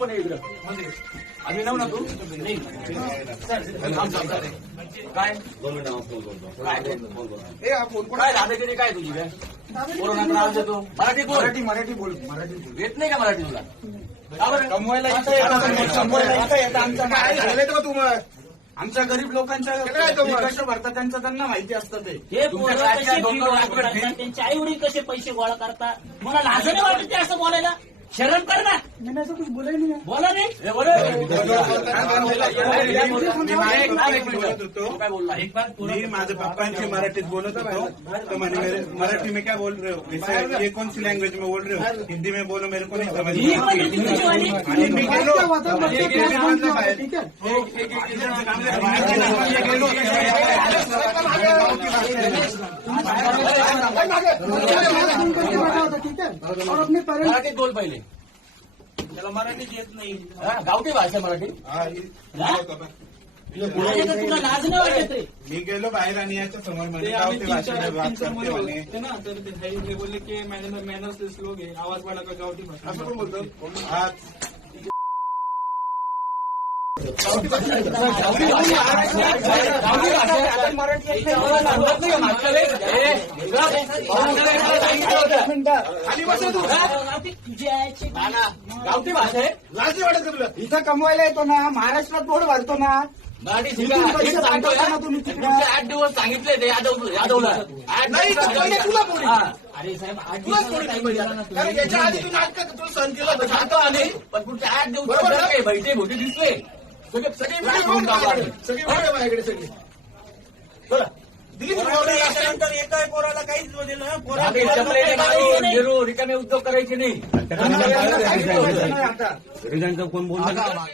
पण इकडं अभिनव ना तू काय काय दादागिरी काय तुझी काय कोरोना त्रास देतो मराठी बोल येत नाही का मराठी तुला कमवायला आमच्या गरीब लोकांच्या कष्ट भरतात त्यांचं त्यांना माहिती असतं ते त्यांचे आई वडील कसे पैसे गोळा करतात मला लाजणे वाटते असं बोलायला शरम कर ना मैंने ऐसा कुछ बोला ही नहीं है बोला नाही मी माझ्या पप्पांची मराठीत बोलत होतो तो मैंने मराठी में क्या बोल रहे हो ये कौन सी लैंग्वेज में बोल रहे हो हिंदी में बोलो मेरे को नहीं समझ आणि मी गेलो ठीक है ठीक है और अपने पेरेंट्स मराठीत बोल पहिले त्याला मराठीच येत नाही गावठी भाषा मराठी तुला लाज नाही वाटत रे मी गेलो बाहेर आणि याच्या समोर मध्ये गावठी भाषेत बात करते म्हणे ना तर ते बोलले की मॅनर्स लोक आहे आवाज वाढा का गावठी भाषा असं पण बोलतो आज गावठी भाषा आहे लाज वाटत तुला इथं कमवायला येतो ना महाराष्ट्रात बोर्ड भरतो ना मराठी इथून शिका पैसे हेच सांगतोय पाठवता ना तुम्ही तिकडे. पुढचे 8 दिवस सांगितले ते यादवला नाही, तर पहिले तुला बोलू. अरे साहेब 8 तुलाच दिवसाचा थोडी time पाहिजे. दिला ना तुम्ही. कारण याच्या आधी तू नाटक तुला सहन केलं होतं. जातो आले पण पुढचे 8 दिवस बरोबर ना? काही बैठे मोठे दिसले सगळे सगळी त्रास व्हिडिओ होऊन जावा. सगळी व्हिडिओ माझ्याकडे सगळी चला. दिलीप मोरे असल्यानंतर एका पोराला काहीच दिलं आम्ही चपलेने मारून गिरू रिकामे उद्योग करायचे नाही आता पोरा